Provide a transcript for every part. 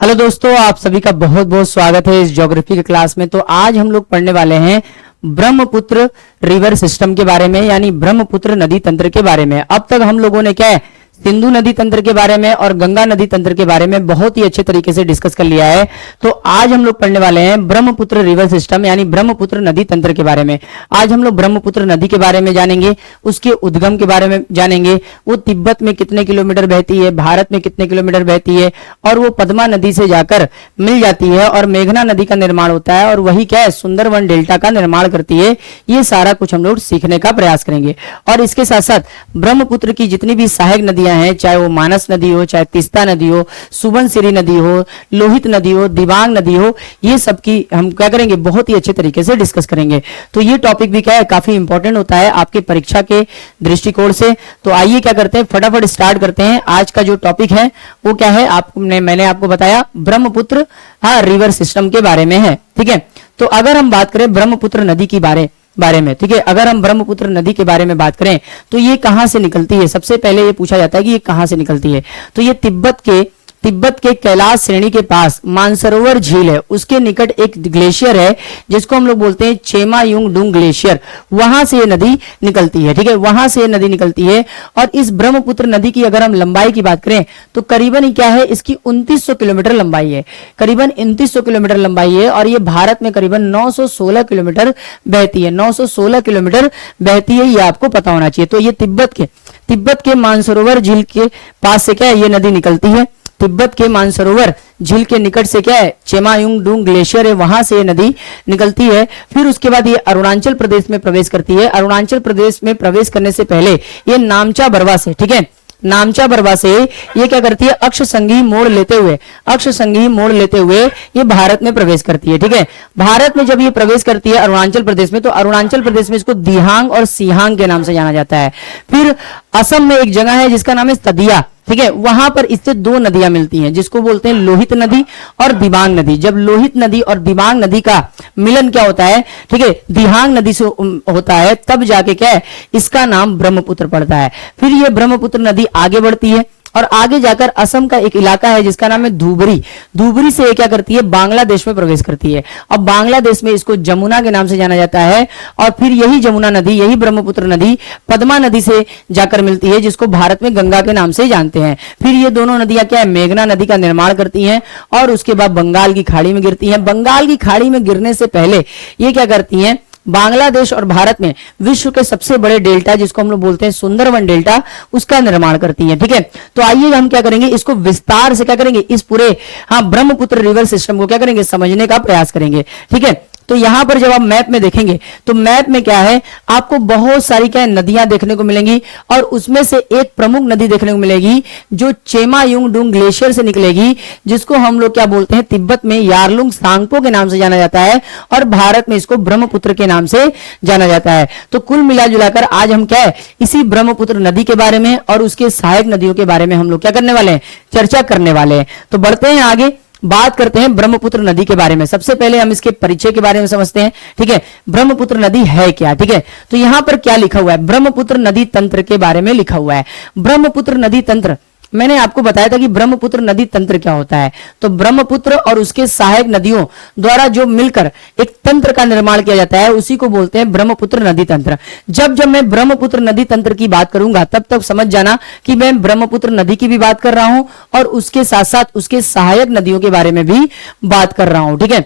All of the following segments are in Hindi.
हेलो दोस्तों, आप सभी का बहुत बहुत स्वागत है इस ज्योग्राफी के क्लास में। तो आज हम लोग पढ़ने वाले हैं ब्रह्मपुत्र रिवर सिस्टम के बारे में, यानी ब्रह्मपुत्र नदी तंत्र के बारे में। अब तक हम लोगों ने क्या है, सिंधु नदी तंत्र के बारे में और गंगा नदी तंत्र के बारे में बहुत ही अच्छे तरीके से डिस्कस कर लिया है। तो आज हम लोग पढ़ने वाले हैं ब्रह्मपुत्र रिवर सिस्टम यानी ब्रह्मपुत्र नदी तंत्र के बारे में। आज हम लोग ब्रह्मपुत्र नदी के बारे में जानेंगे, उसके उद्गम के बारे में जानेंगे, वो तिब्बत में कितने किलोमीटर बहती है, भारत में कितने किलोमीटर बहती है, और वो पद्मा नदी से जाकर मिल जाती है और मेघना नदी का निर्माण होता है, और वही क्या है, सुंदरवन डेल्टा का निर्माण करती है। ये सारा कुछ हम लोग सीखने का प्रयास करेंगे। और इसके साथ साथ ब्रह्मपुत्र की जितनी भी सहायक नदियां हैं, चाहे वो मानस नदी हो, चाहे तीस्ता नदी हो, सुबनसिरी नदी हो, लोहित नदी हो, दिबांग नदी हो, ये सब की हम क्या करेंगे, बहुत ही अच्छे तरीके से डिस्कस करेंगे। तो ये टॉपिक भी क्या है, काफी इंपॉर्टेंट होता है आपके परीक्षा के दृष्टिकोण से। तो आइए क्या करते हैं, फटाफट स्टार्ट करते हैं। आज का जो टॉपिक है वो क्या है, मैंने आपको बताया ब्रह्मपुत्र रिवर सिस्टम के बारे में है। ठीक है, तो अगर हम बात करें ब्रह्मपुत्र नदी की बारे में, ठीक है, अगर हम ब्रह्मपुत्र नदी के बारे में बात करें तो ये कहां से निकलती है। सबसे पहले ये पूछा जाता है कि ये कहां से निकलती है। तो ये तिब्बत के कैलाश श्रेणी के पास मानसरोवर झील है, उसके निकट एक ग्लेशियर है जिसको हम लोग बोलते हैं चेमायुंगडुंग ग्लेशियर, वहां से ये नदी निकलती है। ठीक है, वहां से ये नदी निकलती है। और इस ब्रह्मपुत्र नदी की अगर हम लंबाई की बात करें तो करीबन क्या है, इसकी 2900 किलोमीटर लंबाई है, करीबन 2900 किलोमीटर लंबाई है। और ये भारत में करीबन 916 किलोमीटर बहती है, 916 किलोमीटर बहती है, ये आपको पता होना चाहिए। तो ये तिब्बत के मानसरोवर झील के पास से क्या है, ये नदी निकलती है। तिब्बत के मानसरोवर झील के निकट से क्या है, चेमायुंगडुंग ग्लेशियर है, वहां से ये नदी निकलती है। फिर उसके बाद ये अरुणाचल प्रदेश में प्रवेश करती है। अरुणाचल प्रदेश में प्रवेश करने से पहले ये नामचा बरवा से, ठीक है, नामचा बरवा से ये क्या करती है, अक्ष संघी मोड़ लेते हुए ये भारत में प्रवेश करती है। ठीक है, भारत में जब ये प्रवेश करती है अरुणाचल प्रदेश में, तो अरुणाचल प्रदेश में इसको दिहांग और सिहांग के नाम से जाना जाता है। फिर असम में एक जगह है जिसका नाम है सदिया, ठीक है, वहां पर इससे दो नदियां मिलती हैं जिसको बोलते हैं लोहित नदी और दिबांग नदी। जब लोहित नदी और दिबांग नदी का मिलन क्या होता है, ठीक है, दिहांग नदी से होता है, तब जाके क्या है, इसका नाम ब्रह्मपुत्र पड़ता है। फिर ये ब्रह्मपुत्र नदी आगे बढ़ती है और आगे जाकर असम का एक इलाका है जिसका नाम है धुबरी से ये क्या करती है, बांग्लादेश में प्रवेश करती है। अब बांग्लादेश में इसको जमुना के नाम से जाना जाता है। और फिर यही जमुना नदी, यही ब्रह्मपुत्र नदी पद्मा नदी से जाकर मिलती है जिसको भारत में गंगा के नाम से जानते हैं। फिर ये दोनों नदियां क्या है, मेघना नदी का निर्माण करती हैं और उसके बाद बंगाल की खाड़ी में गिरती हैं। बंगाल की खाड़ी में गिरने से पहले ये क्या करती हैं, बांग्लादेश और भारत में विश्व के सबसे बड़े डेल्टा जिसको हम लोग बोलते हैं सुंदरवन डेल्टा, उसका निर्माण करती है। ठीक है, तो आइए हम क्या करेंगे, इसको विस्तार से क्या करेंगे, इस पूरे ब्रह्मपुत्र रिवर सिस्टम को क्या करेंगे, समझने का प्रयास करेंगे। ठीक है, तो यहां पर जब आप मैप में देखेंगे तो मैप में क्या है, आपको बहुत सारी क्या नदियां देखने को मिलेंगी और उसमें से एक प्रमुख नदी देखने को मिलेगी जो चेमायुंगडुंग ग्लेशियर से निकलेगी, जिसको हम लोग क्या बोलते हैं, तिब्बत में यारलुंग सांगपो के नाम से जाना जाता है और भारत में इसको ब्रह्मपुत्र के नाम से जाना जाता है। तो कुल मिलाजुलाकर आज हम क्या है, इसी ब्रह्मपुत्र नदी के बारे में और उसके सहायक नदियों के बारे में हम लोग क्या करने वाले हैं, चर्चा करने वाले हैं। तो बढ़ते हैं आगे, बात करते हैं ब्रह्मपुत्र नदी के बारे में। सबसे पहले हम इसके परिचय के बारे में समझते हैं। ठीक है, ब्रह्मपुत्र नदी है क्या। ठीक है, तो यहां पर क्या लिखा हुआ है, ब्रह्मपुत्र नदी तंत्र के बारे में लिखा हुआ है। ब्रह्मपुत्र नदी तंत्र, मैंने आपको बताया था कि ब्रह्मपुत्र नदी तंत्र क्या होता है। तो ब्रह्मपुत्र और उसके सहायक नदियों द्वारा जो मिलकर एक तंत्र का निर्माण किया जाता है, उसी को बोलते हैं ब्रह्मपुत्र नदी तंत्र। जब मैं ब्रह्मपुत्र नदी तंत्र की बात करूंगा तब तक समझ जाना कि मैं ब्रह्मपुत्र नदी की भी बात कर रहा हूं और उसके साथ साथ उसके सहायक नदियों के बारे में भी बात कर रहा हूं। ठीक है,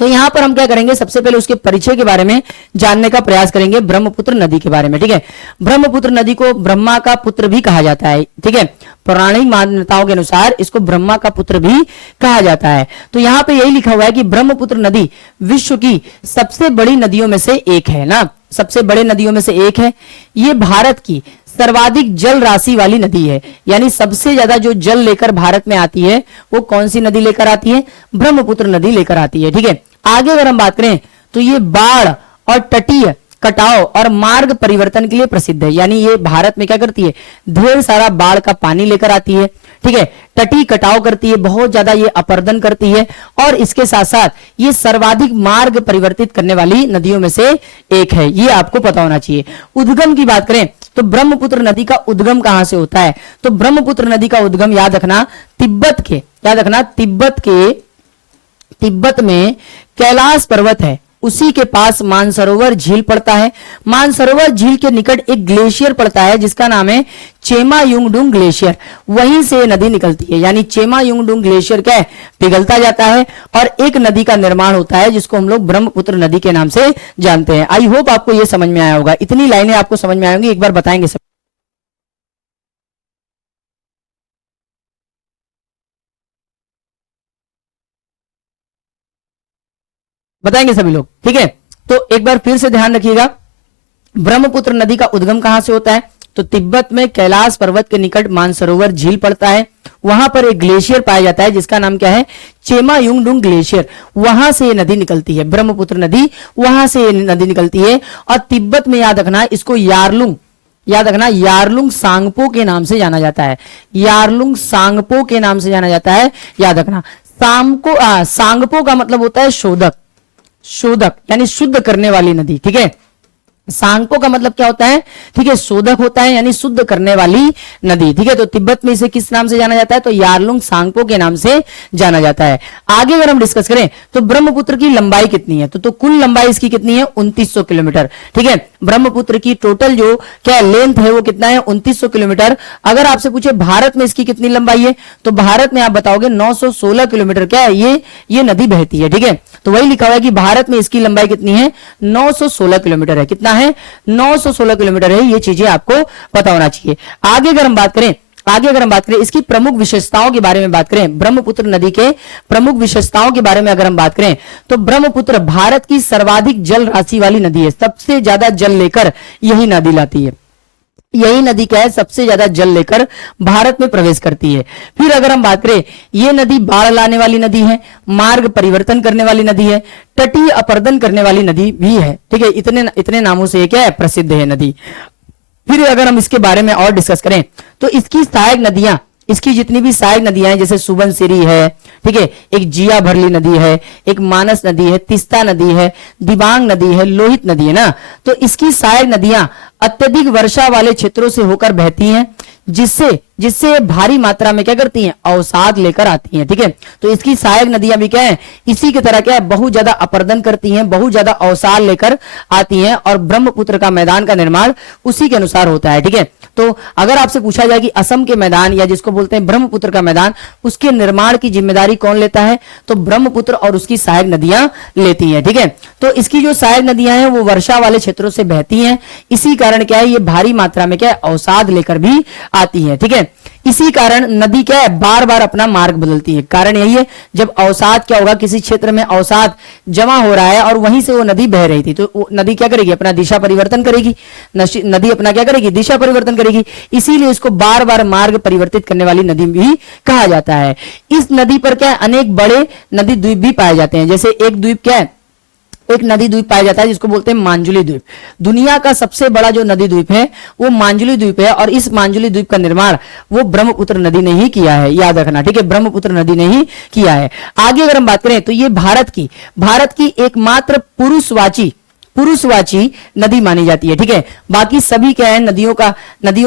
तो यहां पर हम क्या करेंगे, सबसे पहले उसके परिचय के बारे में जानने का प्रयास करेंगे, ब्रह्मपुत्र नदी के बारे में। ठीक है, ब्रह्मपुत्र नदी को ब्रह्मा का पुत्र भी कहा जाता है। ठीक है, पौराणिक मान्यताओं के अनुसार इसको ब्रह्मा का पुत्र भी कहा जाता है। तो यहां पे यही लिखा हुआ है कि ब्रह्मपुत्र नदी विश्व की सबसे बड़ी नदियों में से एक है ना, सबसे बड़े नदियों में से एक है। ये भारत की सर्वाधिक जल राशि वाली नदी है, यानी सबसे ज्यादा जो जल लेकर भारत में आती है वो कौन सी नदी लेकर आती है, ब्रह्मपुत्र नदी लेकर आती है। ठीक है, आगे अगर हम बात करें तो ये बाढ़ और तटीय कटाव और मार्ग परिवर्तन के लिए प्रसिद्ध है, यानी ये भारत में क्या करती है, ढेर सारा बाढ़ का पानी लेकर आती है। ठीक है, तटीय कटाव करती है, बहुत ज्यादा ये अपरदन करती है और इसके साथ साथ ये सर्वाधिक मार्ग परिवर्तित करने वाली नदियों में से एक है, ये आपको पता होना चाहिए। उद्गम की बात करें तो ब्रह्मपुत्र नदी का उद्गम कहां से होता है? तो ब्रह्मपुत्र नदी का उद्गम याद रखना तिब्बत में कैलाश पर्वत है, उसी के पास मानसरोवर झील पड़ता है। मानसरोवर झील के निकट एक ग्लेशियर पड़ता है जिसका नाम है चेमायुंगडुंग ग्लेशियर, वहीं से नदी निकलती है। यानी चेमायुंगडुंग ग्लेशियर क्या है, पिघलता जाता है और एक नदी का निर्माण होता है जिसको हम लोग ब्रह्मपुत्र नदी के नाम से जानते हैं। आई होप आपको यह समझ में आया होगा, इतनी लाइनें आपको समझ में आएंगी, एक बार बताएंगे सब। बताएंगे सभी लोग, ठीक है। तो एक बार फिर से ध्यान रखिएगा, ब्रह्मपुत्र नदी का उद्गम कहां से होता है? तो तिब्बत में कैलाश पर्वत के निकट मानसरोवर झील पड़ता है, वहां पर एक ग्लेशियर पाया जाता है जिसका नाम क्या है, चेमायुंगडुंग ग्लेशियर, वहां से ये नदी निकलती है, ब्रह्मपुत्र नदी वहां से ये नदी निकलती है। और तिब्बत में याद रखना इसको यारलुंग सांगपो के नाम से जाना जाता है, यारलुंग सांगपो के नाम से जाना जाता है, याद रखना। सांगपो का मतलब होता है शोधक यानी शुद्ध करने वाली नदी, ठीक है। सांगपो का मतलब क्या होता है, ठीक है, शोधक होता है यानी शुद्ध करने वाली नदी, ठीक है। तो तिब्बत में इसे किस नाम से जाना जाता है? तो यारलुंग सांगपो के नाम से जाना जाता है। आगे अगर हम डिस्कस करें तो ब्रह्मपुत्र की लंबाई कितनी है? तो कुल लंबाई इसकी कितनी है? 2900 किलोमीटर, ठीक है। ब्रह्मपुत्र की टोटल जो क्या लेंथ है वो कितना है? 2900 किलोमीटर। अगर आपसे पूछे भारत में इसकी कितनी लंबाई है, तो भारत में आप बताओगे 916 किलोमीटर क्या है, ये नदी बहती है, ठीक है। तो वही लिखा हुआ है कि भारत में इसकी लंबाई कितनी है? 916 किलोमीटर है। कितना है? 916 किलोमीटर है। ये चीजें आपको पता होना चाहिए। आगे अगर हम बात करें इसकी प्रमुख विशेषताओं के बारे में बात करें, ब्रह्मपुत्र नदी के प्रमुख विशेषताओं के बारे में अगर हम बात करें तो ब्रह्मपुत्र भारत की सर्वाधिक जल राशि वाली नदी है, सबसे ज्यादा जल लेकर यही नदी लाती है। यही नदी क्या है, सबसे ज्यादा जल लेकर भारत में प्रवेश करती है। फिर अगर हम बात करें, ये नदी बाढ़ लाने वाली नदी है, मार्ग परिवर्तन करने वाली नदी है, तटीय अपर्दन करने वाली नदी भी है, ठीक है। इतने नामों से क्या है, प्रसिद्ध है नदी। फिर अगर हम इसके बारे में और डिस्कस करें तो इसकी सहायक नदियां, इसकी जितनी भी सहायक नदियां हैं जैसे सुबनसिरी है, ठीक है, एक जिया भरली नदी है, एक मानस नदी है, तिस्ता नदी है, दिबांग नदी है, लोहित नदी है ना, तो इसकी सहायक नदियां अत्यधिक वर्षा वाले क्षेत्रों से होकर बहती हैं, जिससे भारी मात्रा में क्या करती हैं, अवसाद लेकर आती हैं, ठीक है। तो इसकी सहायक नदियां भी क्या है, इसी की तरह क्या है, बहुत ज्यादा अपर्दन करती हैं, बहुत ज्यादा अवसाद लेकर आती हैं और ब्रह्मपुत्र का मैदान का निर्माण उसी के अनुसार होता है, ठीक है। तो अगर आपसे पूछा जाए कि असम के मैदान या जिसको बोलते हैं ब्रह्मपुत्र का मैदान, उसके निर्माण की जिम्मेदारी कौन लेता है, तो ब्रह्मपुत्र और उसकी सहायक नदियां लेती हैं, ठीक है। तो इसकी जो सहायक नदियां हैं वो वर्षा वाले क्षेत्रों से बहती हैं, इसी कारण क्या है, ये भारी मात्रा में क्या है, अवसाद लेकर भी आती है, ठीक है। इसी कारण नदी क्या है, बार बार अपना मार्ग बदलती है। कारण यही है, जब अवसाद क्या होगा, किसी क्षेत्र में अवसाद जमा हो रहा है और वहीं से वो नदी बह रही थी, तो वो नदी क्या करेगी, अपना दिशा परिवर्तन करेगी, नदी अपना क्या करेगी, दिशा परिवर्तन करेगी। इसीलिए इसको बार बार मार्ग परिवर्तित करने वाली नदी भी कहा जाता है। इस नदी पर क्या है, अनेक बड़े नदी द्वीप भी पाए जाते हैं। जैसे एक द्वीप क्या है, एक नदी द्वीप पाया जाता है जिसको बोलते हैं मांजुली द्वीप। दुनिया का सबसे बड़ा जो नदी द्वीप है वो मांजुली द्वीप है और इस मांजुली द्वीप का निर्माण वो ब्रह्मपुत्र नदी ने ही किया है, याद रखना, ठीक है, ब्रह्मपुत्र नदी ने ही किया है। आगे अगर हम बात करें तो ये भारत की एकमात्र पुरुषवाची नदी मानी जाती है, ठीक है। बाकी सभी क्या है, नदियों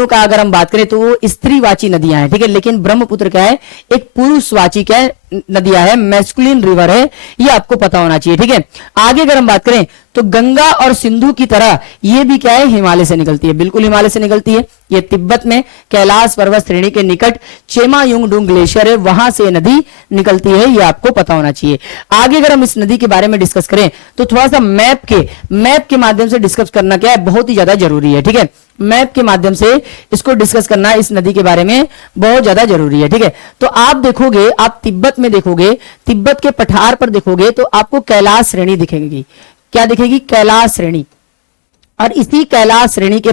का अगर हम बात करें तो वो स्त्रीवाची नदियां हैं, ठीक है। लेकिन ब्रह्मपुत्र क्या है, एक पुरुषवाची क्या है, नदियां है, मैस्कुलिन रिवर है, ये आपको पता होना चाहिए, ठीक है। आगे अगर हम बात करें तो गंगा और सिंधु की तरह ये भी क्या है, हिमालय से निकलती है, बिल्कुल हिमालय से निकलती है। ये तिब्बत में कैलाश पर्वत श्रेणी के निकट चेमायुंगडुंग ग्लेशियर है, वहां से नदी निकलती है, ये आपको पता होना चाहिए। आगे अगर हम इस नदी के बारे में डिस्कस करें तो थोड़ा सा मैप के माध्यम से डिस्कस करना क्या है, बहुत ही ज्यादा जरूरी है, ठीक है। मैप के माध्यम से इसको डिस्कस करना इस नदी के बारे में बहुत ज्यादा जरूरी है, ठीक है। तो आप देखोगे, आप तिब्बत में देखोगे, तिब्बत के पठार पर देखोगे तो आपको कैलाश श्रेणी दिखेगी। क्या दिखेगी, कैलाश श्रेणी। और इसी कैलाश श्रेणी के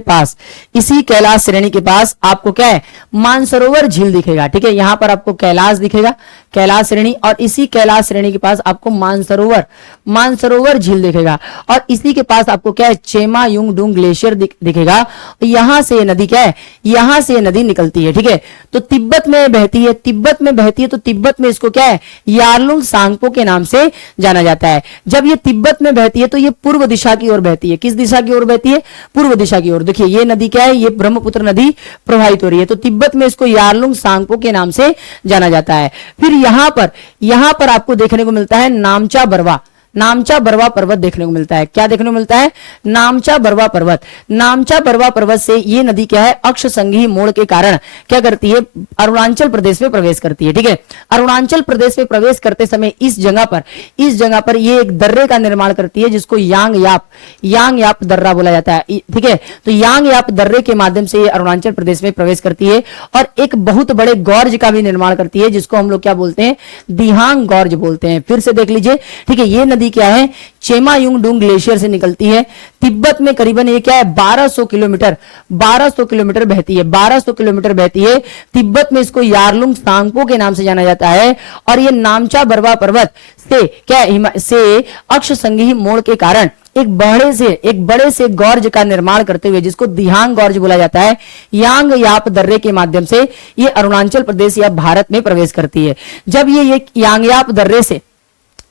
पास आपको क्या है, मानसरोवर झील दिखेगा, ठीक है। यहां पर आपको कैलाश दिखेगा, कैलाश श्रेणी, और इसी कैलाश श्रेणी के पास आपको मानसरोवर झील दिखेगा और इसी के पास आपको क्या है, चेमायुंगडुंग ग्लेशियर दिखेगा। यहां से ये नदी क्या है, यहां से ये नदी निकलती है, ठीक है। तो तिब्बत में बहती है तो तिब्बत में इसको क्या है, यारलुंग सांगपो के नाम से जाना जाता है। जब ये तिब्बत में बहती है तो ये पूर्व दिशा की ओर बहती है। किस दिशा की ओर बहती है? पूर्व दिशा की ओर। देखिए ये नदी क्या है? ये ब्रह्मपुत्र नदी प्रवाहित हो रही है। तो तिब्बत में इसको यारलुंग सांगपो के नाम से जाना जाता है। फिर यहां पर आपको देखने को मिलता है नामचा बरवा। नामचा बरवा पर्वत देखने को मिलता है। क्या देखने को मिलता है? नामचा बरवा पर्वत। नामचा बरवा पर्वत से ये नदी क्या है? अक्ष संघी मोड़ के कारण क्या करती है? अरुणाचल प्रदेश में प्रवेश करती है। ठीक है, अरुणाचल प्रदेश में प्रवेश करते समय इस जगह पर ये एक दर्रे का निर्माण करती है जिसको यांग याप दर्रा बोला जाता है। ठीक है, तो यांग याप दर्रे के माध्यम से ये अरुणाचल प्रदेश में प्रवेश करती है और एक बहुत बड़े गॉर्ज का भी निर्माण करती है जिसको हम लोग क्या बोलते हैं? दिहांग गॉर्ज बोलते हैं। फिर से देख लीजिए। ठीक है, ये नदी क्या है? चेमायुंगडुंग ग्लेशियर से निकलती है। तिब्बत में करीबन ये क्या है? 1200 किलोमीटर बहती है। 1200 किलोमीटर बहती है। तिब्बत में इसको यारलुंग सांगपो के नाम से जाना जाता है और ये नामचा बरवा पर्वत से क्या से अक्ष संघी मोड़ के कारण एक बड़े से गॉर्ज का निर्माण करते हुए जिसको दिहांग गॉर्ज बोला जाता है, यांग याप दर्रे के माध्यम से ये अरुणाचल प्रदेश या भारत में प्रवेश करती है। जब ये यांग याप दर्रे से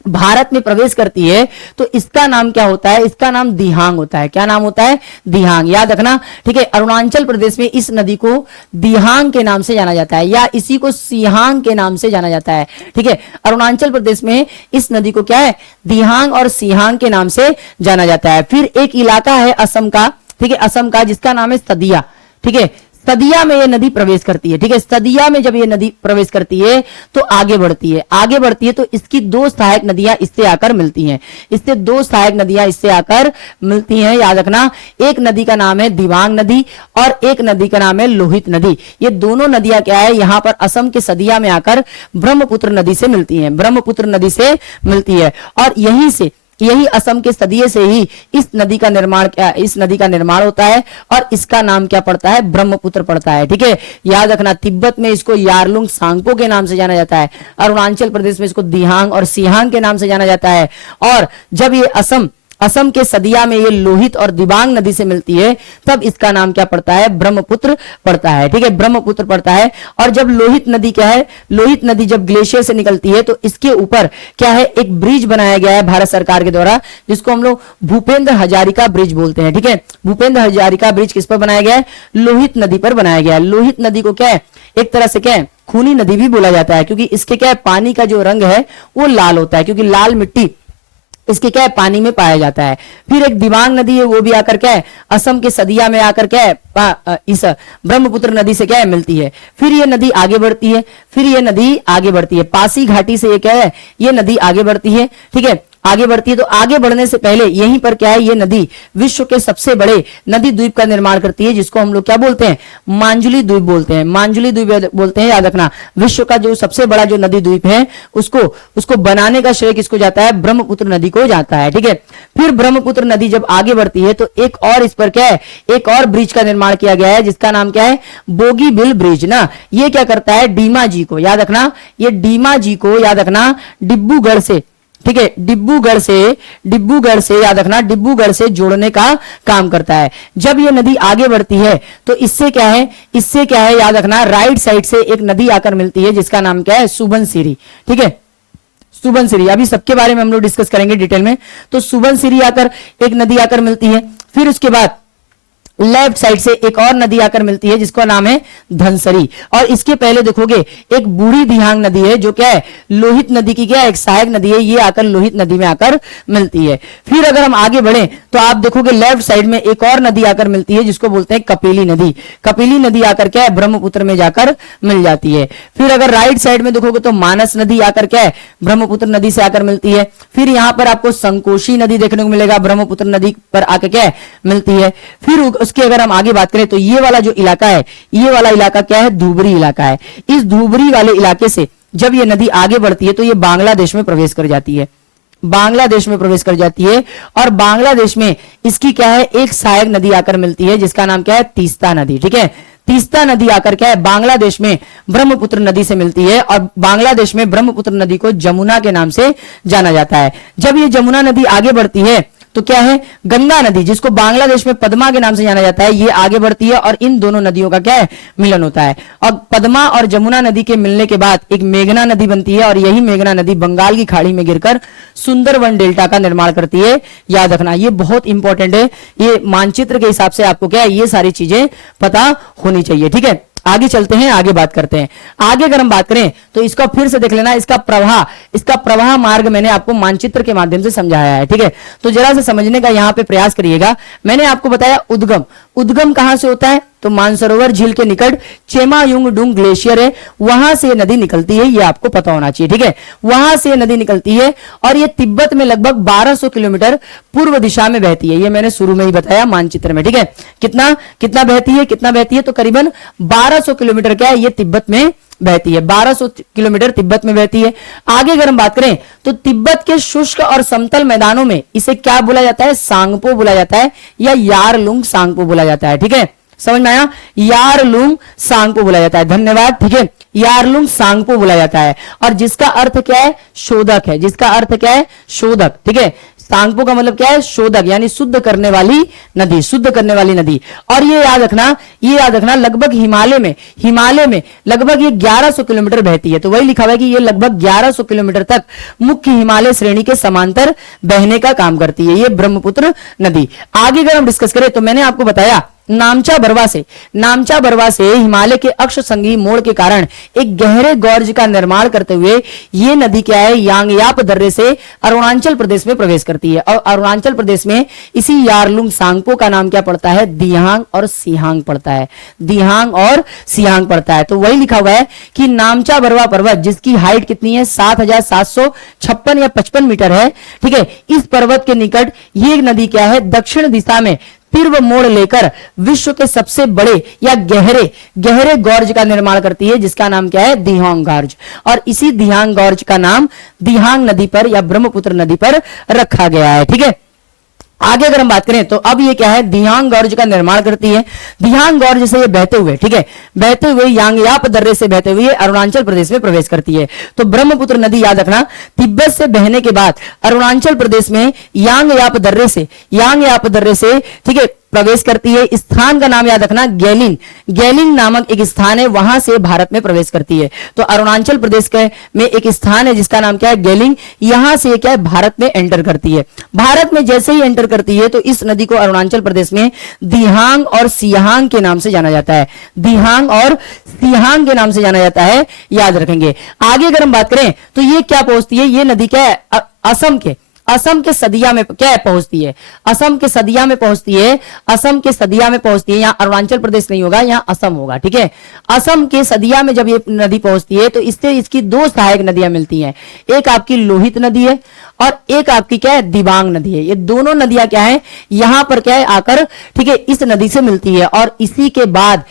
भारत में प्रवेश करती है तो इसका नाम क्या होता है? इसका नाम दिहांग होता है। क्या नाम होता है? दिहांग। याद रखना। ठीक है, अरुणाचल प्रदेश में इस नदी को दिहांग के नाम से जाना जाता है या इसी को सिहांग के नाम से जाना जाता है। ठीक है, अरुणाचल प्रदेश में इस नदी को क्या है? दिहांग और सिहांग के नाम से जाना जाता है। फिर एक इलाका है असम का। ठीक है, असम का जिसका नाम है सदिया। ठीक है, सदिया में ये नदी प्रवेश करती है। ठीक है, सदिया में जब ये नदी प्रवेश करती है तो आगे बढ़ती है तो इसकी दो सहायक नदियां इससे आकर मिलती हैं। याद रखना, एक नदी का नाम है दिबांग नदी और एक नदी का नाम है लोहित नदी। ये दोनों नदियां क्या है? यहां पर असम के सदिया में आकर ब्रह्मपुत्र नदी से मिलती है और यही असम के सदिये से ही इस नदी का निर्माण होता है और इसका नाम क्या पड़ता है? ब्रह्मपुत्र पड़ता है। ठीक है, याद रखना, तिब्बत में इसको यारलुंग सांगपो के नाम से जाना जाता है, अरुणाचल प्रदेश में इसको दिहांग और सिहांग के नाम से जाना जाता है और जब ये असम के सदिया में ये लोहित और दिबांग नदी से मिलती है तब इसका नाम क्या पड़ता है? ब्रह्मपुत्र पड़ता है। ठीक है, ब्रह्मपुत्र पड़ता है। और जब लोहित नदी क्या है? लोहित नदी जब ग्लेशियर से निकलती है तो इसके ऊपर क्या है? एक ब्रिज बनाया गया है भारत सरकार के द्वारा जिसको हम लोग भूपेंद्र हजारिका ब्रिज बोलते हैं। ठीक है, भूपेंद्र हजारिका ब्रिज किस पर बनाया गया है? लोहित नदी पर बनाया गया है। लोहित नदी को क्या है? एक तरह से क्या है? खूनी नदी भी बोला जाता है क्योंकि इसके क्या है? पानी का जो रंग है वो लाल होता है क्योंकि लाल मिट्टी इसके क्या है? पानी में पाया जाता है। फिर एक दिबांग नदी है, वो भी आकर क्या है? असम के सदिया में आकर क्या है? इस ब्रह्मपुत्र नदी से क्या है? मिलती है। फिर ये नदी आगे बढ़ती है। पासी घाटी से ये क्या है? ये नदी आगे बढ़ती है। ठीक है, आगे बढ़ती है तो आगे बढ़ने से पहले यहीं पर क्या है? ये नदी विश्व के सबसे बड़े नदी द्वीप का निर्माण करती है जिसको हम लोग क्या बोलते हैं? मांजुली द्वीप बोलते हैं। याद रखना, विश्व का जो सबसे बड़ा जो नदी द्वीप है उसको बनाने का श्रेय किसको जाता है? ब्रह्मपुत्र नदी को जाता है। ठीक है, फिर ब्रह्मपुत्र नदी जब आगे बढ़ती है तो एक और इस पर क्या है? एक और ब्रिज का निर्माण किया गया है जिसका नाम क्या है? बोगीबिल ब्रिज ना। ये क्या करता है? डीमाजी को, याद रखना, ये डीमाजी को याद रखना डिब्रूगढ़ से, ठीक है, डिब्रूगढ़ से याद रखना, डिब्रूगढ़ से जोड़ने का काम करता है। जब ये नदी आगे बढ़ती है तो इससे क्या है? याद रखना, राइट साइड से एक नदी आकर मिलती है जिसका नाम क्या है? सुबनसिरी। ठीक है, सुबनसिरी। अभी सबके बारे में हम लोग डिस्कस करेंगे डिटेल में। तो सुबनसिरी आकर एक नदी आकर मिलती है। फिर उसके बाद लेफ्ट साइड से एक और नदी आकर मिलती है जिसका नाम है धनसरी और इसके पहले देखोगे एक बूढ़ी दिहांग नदी है जो क्या है? लोहित नदी की क्या है? एक सहायक नदी है। ये आकर लोहित नदी में आकर मिलती है। फिर अगर हम आगे बढ़े तो आप देखोगे लेफ्ट साइड में एक और नदी आकर मिलती है जिसको बोलते हैं कपिली नदी। कपिली नदी आकर क्या है? ब्रह्मपुत्र में जाकर मिल जाती है। फिर अगर राइट साइड में देखोगे तो मानस नदी आकर क्या है? ब्रह्मपुत्र नदी से आकर मिलती है। फिर यहां पर आपको संकोशी नदी देखने को मिलेगा, ब्रह्मपुत्र नदी पर आकर क्या है? मिलती है। फिर उसके अगर हम आगे बात करें तो ये वाला जो इलाका है, ये वाला इलाका क्या है? धुबरी इलाका है। इस धुबरी वाले इलाके से जब ये नदी आगे बढ़ती है तो ये बांग्लादेश में प्रवेश कर जाती है। और बांग्लादेश में इसकी क्या है? एक सहायक नदी आकर मिलती है जिसका नाम क्या है? तीस्ता नदी। ठीक है, तीस्ता नदी आकर क्या है? बांग्लादेश में ब्रह्मपुत्र नदी से मिलती है और बांग्लादेश में ब्रह्मपुत्र नदी को जमुना के नाम से जाना जाता है। जब ये जमुना नदी आगे बढ़ती है तो क्या है, गंगा नदी जिसको बांग्लादेश में पद्मा के नाम से जाना जाता है, ये आगे बढ़ती है और इन दोनों नदियों का क्या है, मिलन होता है। और पद्मा और जमुना नदी के मिलने के बाद एक मेघना नदी बनती है और यही मेघना नदी बंगाल की खाड़ी में गिरकर सुंदरवन डेल्टा का निर्माण करती है। याद रखना, ये बहुत इंपॉर्टेंट है, ये मानचित्र के हिसाब से आपको क्या है, ये सारी चीजें पता होनी चाहिए। ठीक है, आगे चलते हैं, आगे बात करते हैं। आगे अगर हम बात करें तो इसको फिर से देख लेना, इसका प्रवाह मार्ग मैंने आपको मानचित्र के माध्यम से समझाया है। ठीक है, तो जरा से समझने का यहां पे प्रयास करिएगा। मैंने आपको बताया उद्गम कहां से होता है, तो मानसरोवर झील के निकट चेमायुंगडुंग ग्लेशियर है, वहां से नदी निकलती है, ये आपको पता होना चाहिए। ठीक है, वहां से नदी निकलती है और ये तिब्बत में लगभग 1200 किलोमीटर पूर्व दिशा में बहती है। ये मैंने शुरू में ही बताया मानचित्र में। ठीक है, कितना बहती है, तो करीबन 1200 किलोमीटर क्या है, ये तिब्बत में बहती है। 1200 किलोमीटर तिब्बत में बहती है। आगे अगर हम बात करें तो तिब्बत के शुष्क और समतल मैदानों में इसे क्या बोला जाता है, सांगपो बोला जाता है या यारलुंग सांगपो बोला जाता है। ठीक है, समझ में आया, यारलुंग सांगपो बोला जाता है। धन्यवाद। ठीक है, यारलुंग सांगपो बोला जाता है और जिसका अर्थ क्या है, शोधक है। जिसका अर्थ क्या है, शोधक। ठीक है, सांगपो का मतलब क्या है, शोधक, यानी शुद्ध करने वाली नदी। और ये याद रखना लगभग हिमालय में लगभग ये 1100 किलोमीटर बहती है। तो वही लिखा हुआ है कि ये लगभग 1100 किलोमीटर तक मुख्य हिमालय श्रेणी के समांतर बहने का काम करती है, ये ब्रह्मपुत्र नदी। आगे अगर हम डिस्कस करें तो मैंने आपको बताया नामचा बरवा से हिमालय के अक्ष संगी मोड़ के कारण एक गहरे गॉर्ज का निर्माण करते हुए ये नदी क्या है, यांगयाप दर्रे से अरुणाचल प्रदेश में प्रवेश करती है। और अरुणाचल प्रदेश में इसी यारलुंग सांगपो का नाम क्या पड़ता है, दिहांग और सिहांग पड़ता है। तो वही लिखा हुआ है कि नामचा बरवा पर्वत जिसकी हाइट कितनी है, 7756 या 55 मीटर है। ठीक है, इस पर्वत के निकट ये नदी क्या है, दक्षिण दिशा में तीव्र मोड़ लेकर विश्व के सबसे बड़े या गहरे गॉर्ज का निर्माण करती है, जिसका नाम क्या है, दिहांग गॉर्ज। और इसी दिहांग गॉर्ज का नाम दिहांग नदी पर या ब्रह्मपुत्र नदी पर रखा गया है। ठीक है, आगे अगर हम बात करें तो अब ये क्या है, दिहांग गॉर्ज का निर्माण करती है। दिहांग गॉर्ज से ये बहते हुए यांगयाप दर्रे से बहते हुए अरुणाचल प्रदेश में प्रवेश करती है। तो ब्रह्मपुत्र नदी याद रखना, तिब्बत से बहने के बाद अरुणाचल प्रदेश में यांगयाप दर्रे से ठीक है प्रवेश करती है। स्थान का नाम याद रखना, गैलिंग नामक एक स्थान है, वहां से भारत में प्रवेश करती है। तो अरुणाचल प्रदेश में एक स्थान है जिसका नाम क्या है, गैलिंग, यहां से क्या है, भारत में एंटर करती है। भारत में जैसे ही एंटर करती है तो इस नदी को अरुणाचल प्रदेश में दिहांग और सिहांग के नाम से जाना जाता है। याद रखेंगे। आगे अगर हम बात करें तो ये क्या पहुंचती है, ये नदी क्या है, असम के सदिया में क्या है, पहुंचती है। असम के सदिया में पहुंचती है। यहाँ अरुणाचल प्रदेश नहीं होगा, यहाँ असम होगा। ठीक है, असम के सदिया में जब ये नदी पहुंचती है तो इससे इसकी दो सहायक नदियां मिलती हैं। एक आपकी लोहित नदी है और एक आपकी क्या है, दिबांग नदी है। ये दोनों नदियां क्या है, यहां पर क्या है आकर ठीक है इस नदी से मिलती है और इसी के बाद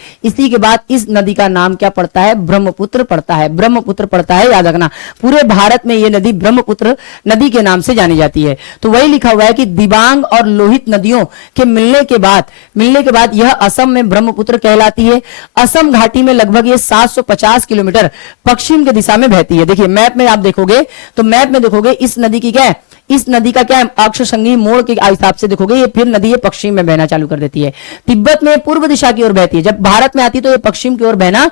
इस नदी का नाम क्या पड़ता है, ब्रह्मपुत्र पड़ता है। याद रखना, पूरे भारत में ये नदी ब्रह्मपुत्र नदी के नाम से जानी जाती है। तो वही लिखा हुआ है कि दिबांग और लोहित नदियों के मिलने के बाद यह असम में ब्रह्मपुत्र कहलाती है। असम घाटी में लगभग ये 750 किलोमीटर पश्चिम की दिशा में बहती है। देखिए मैप में आप देखोगे तो इस नदी की क्या है, इस नदी का क्या है, अक्ष संगी मोड़ के हिसाब से देखोगे ये फिर नदी ये पश्चिम में बहना चालू कर देती है। तिब्बत में पूर्व दिशा की ओर बहती है, जब भारत में आती है तो ये पश्चिम की ओर बहना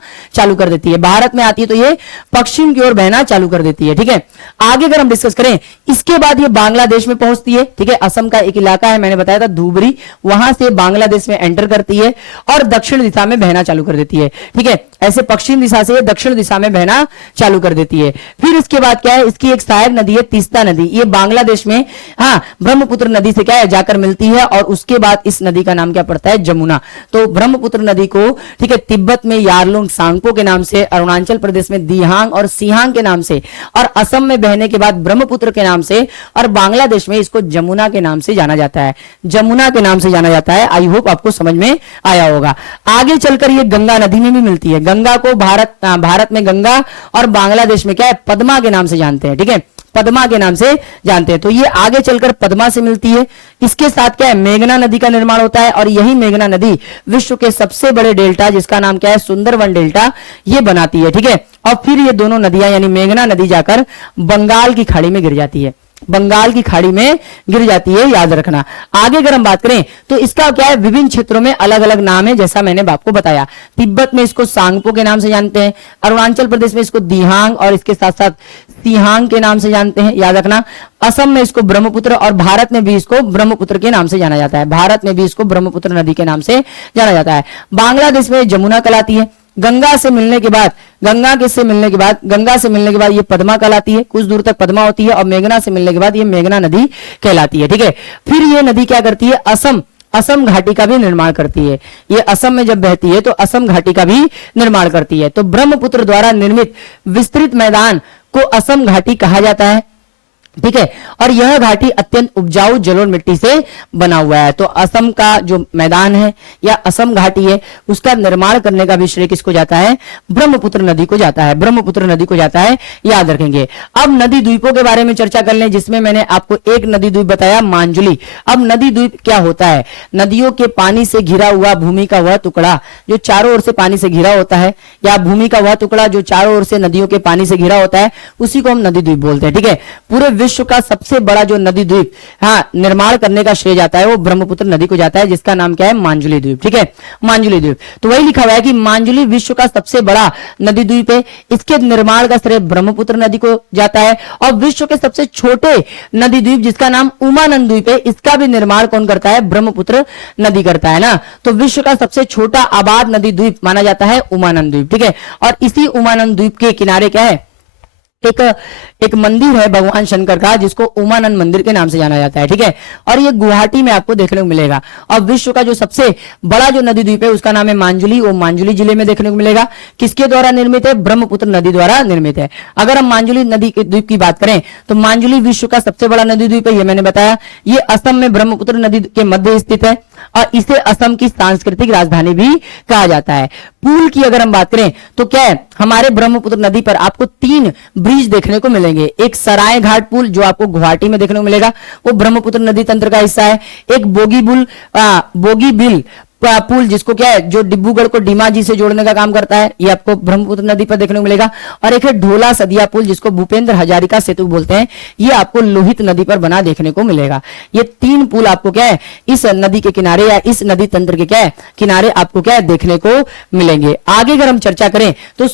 चालू कर देती है। ठीक है, आगे अगर हम डिस्कस करें, इसके बाद ये बांग्लादेश में पहुंचती है। ठीक है, असम का एक इलाका है, मैंने बताया था धुबरी, वहां से बांग्लादेश में एंटर करती है और दक्षिण दिशा में बहना चालू कर देती है। ठीक है, ऐसे पश्चिम दिशा से दक्षिण दिशा में बहना चालू कर देती है। फिर इसके बाद क्या है, इसकी एक सहायक नदी है तीस्ता नदी, ये बांग्लादेश में ब्रह्मपुत्र नदी से क्या है जाकर मिलती है और उसके बाद इस नदी का नाम क्या पड़ता है, जमुना। तो ब्रह्मपुत्र नदी को ठीक है तिब्बत में यारलुंग सांगपो के नाम से, अरुणाचल प्रदेश में दिहांग और सिहांग के नाम से, और असम में बहने के बाद ब्रह्मपुत्र के नाम से, और बांग्लादेश में इसको जमुना के नाम से जाना जाता है। आई होप आपको समझ में आया होगा। आगे चलकर ये गंगा नदी में भी मिलती है। गंगा को भारत में गंगा और बांग्लादेश में क्या है, पद्मा के नाम से जानते हैं। ठीक है, पद्मा के नाम से जानते हैं। तो ये आगे चलकर पद्मा से मिलती है। इसके साथ क्या है, मेघना नदी का निर्माण होता है और यही मेघना नदी विश्व के सबसे बड़े डेल्टा जिसका नाम क्या है, सुंदरवन डेल्टा, ये बनाती है। ठीक है, और फिर ये दोनों नदियां यानी मेघना नदी जाकर बंगाल की खाड़ी में गिर जाती है। बंगाल की खाड़ी में गिर जाती है, याद रखना। आगे अगर हम बात करें तो इसका क्या है, विभिन्न क्षेत्रों में अलग अलग नाम है, जैसा मैंने आपको बताया। तिब्बत में इसको सांगपो के नाम से जानते हैं, अरुणाचल प्रदेश में इसको दिहांग और इसके साथ साथ सिहांग के नाम से जानते हैं, याद रखना। असम में इसको ब्रह्मपुत्र, और भारत में भी इसको ब्रह्मपुत्र के नाम से जाना जाता है। भारत में भी इसको ब्रह्मपुत्र नदी के नाम से जाना जाता है। बांग्लादेश में जमुना कहलाती है। गंगा से मिलने के बाद, गंगा से मिलने के बाद ये पद्मा कहलाती है, कुछ दूर तक पद्मा होती है, और मेघना से मिलने के बाद ये मेघना नदी कहलाती है। ठीक है, फिर ये नदी क्या करती है, असम घाटी का भी निर्माण करती है। ये असम में जब बहती है तो असम घाटी का भी निर्माण करती है। तो ब्रह्मपुत्र द्वारा निर्मित विस्तृत मैदान को असम घाटी कहा जाता है। ठीक है, और यह घाटी अत्यंत उपजाऊ जलोढ़ मिट्टी से बना हुआ है। तो असम का जो मैदान है या असम घाटी है, उसका निर्माण करने का भी श्रेय किसको जाता है, ब्रह्मपुत्र नदी को जाता है, ब्रह्मपुत्र नदी को जाता है, याद रखेंगे। अब नदी द्वीपों के बारे में चर्चा कर लें, जिसमें मैंने आपको एक नदी द्वीप बताया, मांजुली। अब नदी द्वीप क्या होता है, नदियों के पानी से घिरा हुआ भूमि का वह टुकड़ा जो चारों ओर से पानी से घिरा होता है, या भूमि का वह टुकड़ा जो चारों ओर से नदियों के पानी से घिरा होता है, उसी को हम नदी द्वीप बोलते हैं। ठीक है, पूरे विश्व का सबसे बड़ा जो नदी द्वीप निर्माण करने का श्रेय जाता है वो ब्रह्मपुत्र नदी को जाता है, जिसका नाम क्या है, मांजुली द्वीप। ठीक है, मांजुली द्वीप। तो वही लिखा हुआ है कि मांजुली विश्व का सबसे बड़ा नदी द्वीप है, इसके निर्माण का श्रेय ब्रह्मपुत्र नदी को जाता है। और विश्व के सबसे छोटे नदी द्वीप जिसका नाम उमानंद द्वीप है, इसका भी निर्माण कौन करता है, ब्रह्मपुत्र नदी करता है ना। तो विश्व का सबसे छोटा आबाद नदी द्वीप माना जाता है उमानंद द्वीप। ठीक है, और इसी उमानंद द्वीप के किनारे क्या है, एक मंदिर है भगवान शंकर का, जिसको उमानंद मंदिर के नाम से जाना जाता है। ठीक है, और ये गुवाहाटी में आपको देखने को मिलेगा। और विश्व का जो सबसे बड़ा जो नदी द्वीप है उसका नाम है मांजुली, वो मांजुली जिले में देखने को मिलेगा। किसके द्वारा निर्मित है, ब्रह्मपुत्र नदी द्वारा निर्मित है। अगर हम मांजुली नदी के द्वीप की बात करें तो मांजुली विश्व का सबसे बड़ा नदी द्वीप है, ये मैंने बताया। ये असम में ब्रह्मपुत्र नदी के मध्य स्थित है, और इसे असम की सांस्कृतिक राजधानी भी कहा जाता है। पुल की अगर हम बात करें तो क्या है, हमारे ब्रह्मपुत्र नदी पर आपको 3 ब्रिज देखने को मिलेंगे। एक सराय घाट पुल जो आपको गुवाहाटी में देखने को मिलेगा, वो ब्रह्मपुत्र नदी तंत्र का हिस्सा है। एक बोगीबिल पुल जिसको क्या है, जो डिब्रूगढ़ को डिमाजी से जोड़ने का काम करता है, ये आपको ब्रह्मपुत्र नदी पर देखने को मिलेगा। और एक है ढोला सदिया पुल जिसको भूपेंद्र हजारिका सेतु बोलते हैं, ये आपको लोहित नदी पर बना देखने को मिलेगा। ये 3 पुल आपको क्या है, इस नदी के किनारे या इस नदी तंत्र के क्या है, किनारे आपको क्या है, देखने को मिलेंगे। आगे अगर हम चर्चा करें तो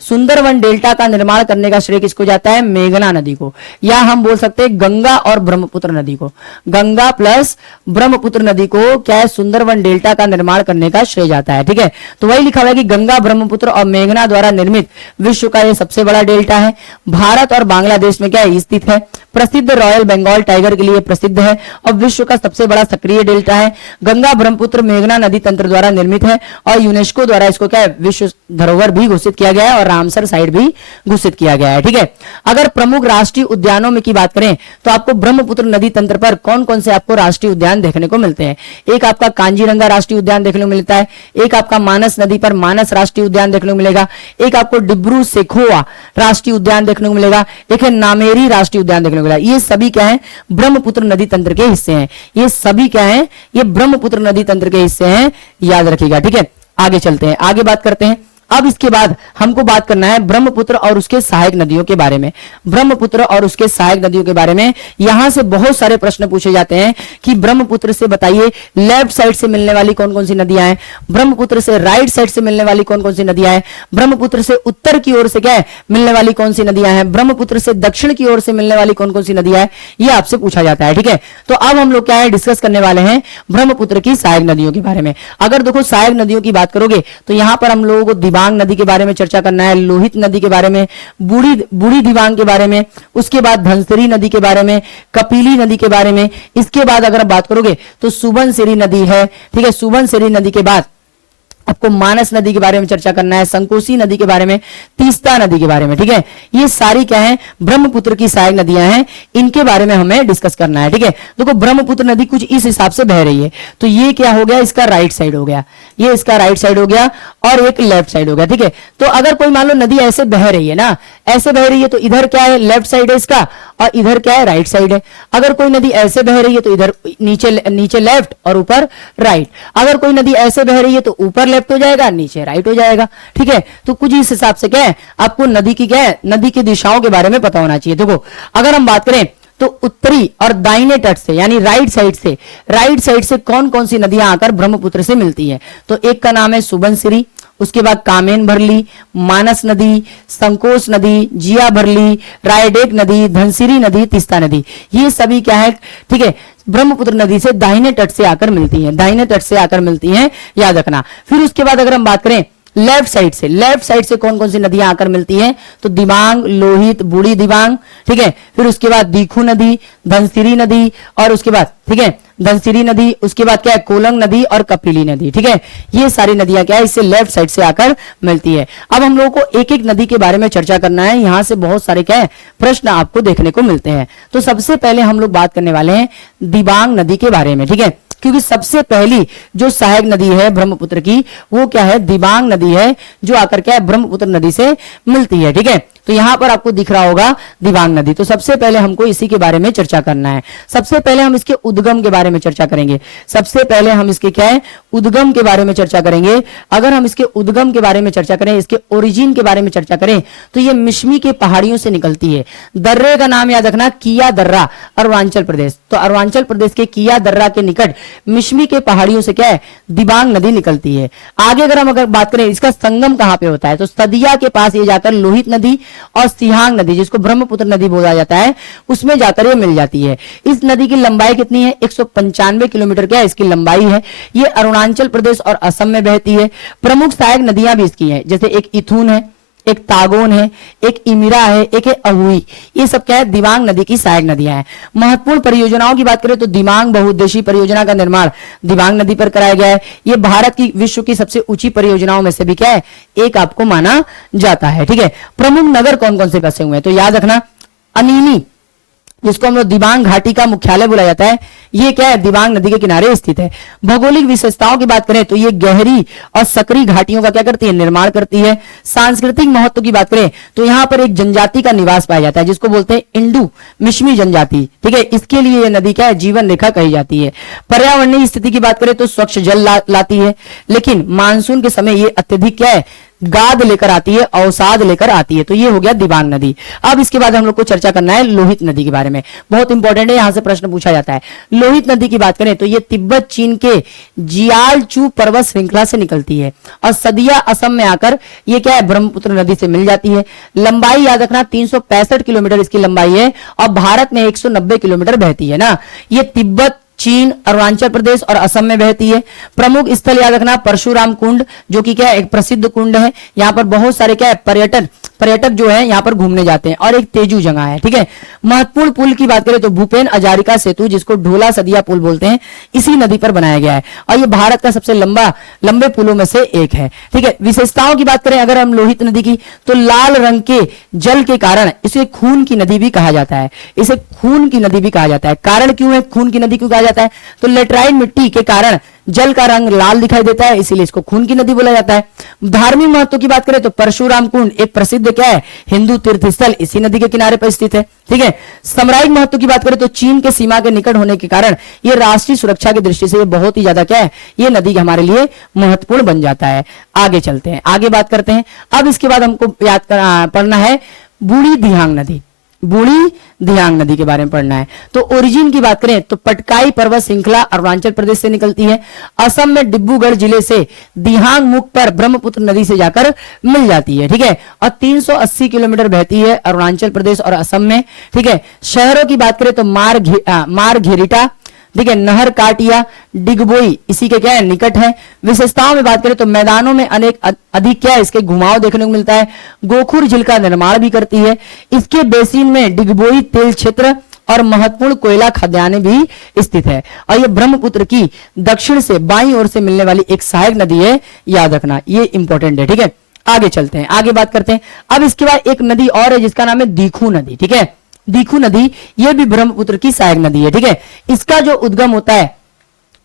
सुंदरवन डेल्टा का निर्माण करने का श्रेय किसको जाता है, मेघना नदी को, या हम बोल सकते हैं गंगा और ब्रह्मपुत्र नदी को। गंगा प्लस ब्रह्मपुत्र नदी को क्या है, सुंदरवन डेल्टा का निर्माण करने का श्रेय जाता है। ठीक है, तो वही लिखा हुआ है कि गंगा, ब्रह्मपुत्र और मेघना द्वारा निर्मित विश्व का यह सबसे बड़ा डेल्टा है। भारत और बांग्लादेश में क्या है, स्थित है। प्रसिद्ध रॉयल बंगाल टाइगर के लिए प्रसिद्ध है, और विश्व का सबसे बड़ा सक्रिय डेल्टा है। गंगा, ब्रह्मपुत्र, मेघना नदी तंत्र द्वारा निर्मित है, और यूनेस्को द्वारा इसको क्या है, विश्व धरोहर भी घोषित किया गया है, और रामसर साइट भी घोषित किया गया है। ठीक है, अगर प्रमुख राष्ट्रीय उद्यानों में की बात करें तो आपको ब्रह्मपुत्र नदी तंत्र पर कौन कौन से आपको राष्ट्रीय उद्यान देखने को मिलते हैं। एक आपका कांजीरंगा राष्ट्रीय उद्यान देखने को मिलता है, एक आपका मानस नदी पर मानस राष्ट्रीय उद्यान देखने को मिलेगा, एक आपको डिब्रू सेखोवा राष्ट्रीय उद्यान देखने को मिलेगा, एक है नामेरी राष्ट्रीय उद्यान देखने को मिलेगा। ये सभी क्या है, ब्रह्मपुत्र नदी तंत्र के हिस्से हैं। ये सभी क्या है, ये ब्रह्मपुत्र नदी तंत्र के हिस्से हैं, याद रखिएगा। ठीक है, आगे चलते हैं, आगे बात करते हैं। अब इसके बाद हमको बात करना है ब्रह्मपुत्र और उसके सहायक नदियों के बारे में। ब्रह्मपुत्र और उसके सहायक नदियों के बारे में यहां से बहुत सारे प्रश्न पूछे जाते हैं कि ब्रह्मपुत्र से बताइए लेफ्ट साइड से मिलने वाली कौन कौन सी नदियां हैं, ब्रह्मपुत्र से राइट साइड से मिलने वाली कौन कौन सी नदियां हैं, ब्रह्मपुत्र से उत्तर की ओर से क्या है मिलने वाली कौन सी नदियां हैं, ब्रह्मपुत्र से दक्षिण की ओर से मिलने वाली कौन कौन सी नदियां हैं, ये आपसे पूछा जाता है। ठीक है, तो अब हम लोग क्या है डिस्कस करने वाले हैं ब्रह्मपुत्र की सहायक नदियों के बारे में। अगर देखो सहायक नदियों की बात करोगे तो यहां पर हम लोगों को दिबांग नदी के बारे में चर्चा करना है, लोहित नदी के बारे में, बूढ़ी दिबांग के बारे में, उसके बाद धनसिरी नदी के बारे में, कपिली नदी के बारे में। इसके बाद अगर आप बात करोगे तो सुबनसिरी नदी है। ठीक है, सुबनसिरी नदी के बाद आपको मानस नदी के बारे में चर्चा करना है, संकोसी नदी के बारे में, तीस्ता नदी के बारे में। ठीक है, ये सारी क्या है ब्रह्मपुत्र की सहायक नदियां हैं, इनके बारे में हमें डिस्कस करना है। ठीक है, देखो ब्रह्मपुत्र नदी कुछ इस हिसाब से बह रही है, तो ये क्या हो गया, इसका राइट साइड हो गया, ये इसका राइट साइड हो गया और एक लेफ्ट साइड हो गया। ठीक है, तो अगर कोई मान लो नदी ऐसे बह रही है ना, ऐसे बह रही है तो इधर क्या है लेफ्ट साइड है इसका, और इधर क्या है राइट साइड है। अगर कोई नदी ऐसे बह रही है तो इधर नीचे लेफ्ट और ऊपर राइट। अगर कोई नदी ऐसे बह रही है तो ऊपर लेफ्ट हो जाएगा, नीचे राइट हो जाएगा। ठीक है, तो कुछ इस हिसाब से क्या है, आपको नदी की क्या है, नदी की दिशाओं के बारे में पता होना चाहिए। देखो अगर हम बात करें तो उत्तरी और दाहिने तट से यानी राइट साइड से कौन कौन सी नदियां आकर ब्रह्मपुत्र से मिलती है, तो एक का नाम है सुबनसिरी, उसके बाद कामेन भरली, मानस नदी, संकोच नदी, जिया भरली, रायडेक नदी, धनसिरी नदी, तीस्ता नदी, ये सभी क्या है, ठीक है, ब्रह्मपुत्र नदी से दाहिने तट से आकर मिलती हैं, दाहिने तट से आकर मिलती हैं, याद रखना। फिर उसके बाद अगर हम बात करें लेफ्ट साइड से कौन कौन सी नदियां आकर मिलती हैं, तो दिबांग, लोहित, बूढ़ी दिबांग, ठीक है, फिर उसके बाद दीखू नदी, धनसिरी नदी, और उसके बाद ठीक है धनसिरी नदी, उसके बाद क्या है कोलंग नदी और कपिली नदी। ठीक है, ये सारी नदियां क्या है, इससे लेफ्ट साइड से आकर मिलती है। अब हम लोगों को एक एक नदी के बारे में चर्चा करना है, यहां से बहुत सारे क्या है प्रश्न आपको देखने को मिलते हैं। तो सबसे पहले हम लोग बात करने वाले हैं दिबांग नदी के बारे में। ठीक है, क्योंकि सबसे पहली जो सहायक नदी है ब्रह्मपुत्र की वो क्या है, दिबांग नदी है, जो आकर क्या है ब्रह्मपुत्र नदी से मिलती है। ठीक है, तो यहां पर आपको दिख रहा होगा दिबांग नदी। तो सबसे पहले हमको इसी के बारे में चर्चा करना है। सबसे पहले हम इसके उद्गम के बारे में चर्चा करेंगे। सबसे पहले हम इसके क्या है उद्गम के बारे में चर्चा करेंगे। अगर हम इसके उद्गम के बारे में चर्चा करें, इसके ओरिजिन के बारे में चर्चा करें, तो ये मिश्मी के पहाड़ियों से निकलती है। दर्रे का नाम याद रखना, किया दर्रा, अरुणाचल प्रदेश। तो अरुणाचल प्रदेश के किया दर्रा के निकट मिश्मी के पहाड़ियों से क्या है दिबांग नदी निकलती है। आगे अगर बात करें इसका संगम कहां पे होता है, तो सदिया के पास ये जाकर लोहित नदी और सिहांग नदी, जिसको ब्रह्मपुत्र नदी बोला जाता है, उसमें जाकर ये मिल जाती है। इस नदी की लंबाई कितनी है, 195 किलोमीटर क्या है इसकी लंबाई है। ये अरुणाचल प्रदेश और असम में बहती है। प्रमुख सहायक नदियां भी इसकी हैं, जैसे एक इथुन है, एक तागोन है, एक इमिरा है, एक है अहुई। ये सब क्या है दिबांग नदी की सहायक नदियां हैं। महत्वपूर्ण परियोजनाओं की बात करें तो दिबांग बहुउद्देशीय परियोजना का निर्माण दिबांग नदी पर कराया गया है। ये भारत की विश्व की सबसे ऊंची परियोजनाओं में से भी क्या है एक आपको माना जाता है। ठीक है, प्रमुख नगर कौन कौन से बसे हुए हैं, तो याद रखना अनिनी, जिसको हम लोग दिबांग घाटी का मुख्यालय बोला जाता है, ये क्या है दिबांग नदी के किनारे स्थित है। भौगोलिक विशेषताओं की बात करें तो ये गहरी और सकरी घाटियों का क्या करती है निर्माण करती है। सांस्कृतिक महत्व की बात करें तो यहाँ पर एक जनजाति का निवास पाया जाता है, जिसको बोलते हैं इंडू मिश्मी जनजाति। ठीक है, इसके लिए ये नदी क्या है जीवन रेखा कही जाती है। पर्यावरणीय स्थिति की बात करें तो स्वच्छ जल लाती है, लेकिन मानसून के समय ये अत्यधिक क्या है गाद लेकर आती है, अवसाद लेकर आती है। तो ये हो गया दिबांग नदी। अब इसके बाद हम लोग को चर्चा करना है लोहित नदी के बारे में, बहुत इंपॉर्टेंट है, यहां से प्रश्न पूछा जाता है। लोहित नदी की बात करें तो ये तिब्बत चीन के जियालचू पर्वत श्रृंखला से निकलती है और सदिया असम में आकर ये क्या है ब्रह्मपुत्र नदी से मिल जाती है। लंबाई याद रखना 365 किलोमीटर इसकी लंबाई है और भारत में 190 किलोमीटर बहती है ना। ये तिब्बत, चीन, अरुणाचल प्रदेश और असम में बहती है। प्रमुख स्थल याद रखना परशुराम कुंड, जो कि क्या है एक प्रसिद्ध कुंड है। यहाँ पर बहुत सारे क्या है पर्यटक जो है यहाँ पर घूमने जाते हैं, और एक तेजू जगह है। ठीक है, महत्वपूर्ण पुल की बात करें तो भूपेन हजारिका सेतु, जिसको ढोला सदिया पुल बोलते हैं, इसी नदी पर बनाया गया है और ये भारत का सबसे लंबे पुलों में से एक है। ठीक है, विशेषताओं की बात करें अगर हम लोहित नदी की, तो लाल रंग के जल के कारण इसे खून की नदी भी कहा जाता है। इसे खून की नदी भी कहा जाता है। कारण क्यों है खून की नदी क्यों कहा जाता है, तो लेटराइन मिट्टी के कारण जल का रंग लाल दिखाई देता है, इसीलिए इसको खून की नदी बोला जाता है। धार्मिक महत्व की बात करें तो परशुराम कुंड एक प्रसिद्ध क्या है हिंदू तीर्थ स्थल, इसी नदी के किनारे पर स्थित है। ठीक है, सामरिक महत्व की बात करें तो चीन के सीमा के निकट होने के कारण ये राष्ट्रीय सुरक्षा की दृष्टि से ये बहुत ही ज्यादा क्या है ये नदी हमारे लिए महत्वपूर्ण बन जाता है। आगे चलते हैं, आगे बात करते हैं। अब इसके बाद हमको याद पढ़ना है बूढ़ी दिहांग नदी। बूढ़ी दिहांग नदी के बारे में पढ़ना है। तो ओरिजिन की बात करें तो पटकाई पर्वत श्रृंखला अरुणाचल प्रदेश से निकलती है। असम में डिब्रूगढ़ जिले से दिहांग मुख पर ब्रह्मपुत्र नदी से जाकर मिल जाती है। ठीक है, और 380 किलोमीटर बहती है अरुणाचल प्रदेश और असम में। ठीक है, शहरों की बात करें तो मारघेरिटा, ठीक है, नहर काटिया, डिगबोई इसी के क्या है निकट है। विशेषताओं में बात करें तो मैदानों में अनेक अधिक क्या है इसके घुमाव देखने को मिलता है। गोखुर झील का निर्माण भी करती है। इसके बेसिन में डिगबोई तेल क्षेत्र और महत्वपूर्ण कोयला खदानें भी स्थित है और ये ब्रह्मपुत्र की दक्षिण से बाईं ओर से मिलने वाली एक सहायक नदी है, याद रखना ये इंपॉर्टेंट है। ठीक है, आगे चलते हैं, आगे बात करते हैं। अब इसके बाद एक नदी और है जिसका नाम है दीखू नदी। ठीक है, दीखू नदी ये भी ब्रह्मपुत्र की सहायक नदी है। ठीक है, इसका जो उद्गम होता है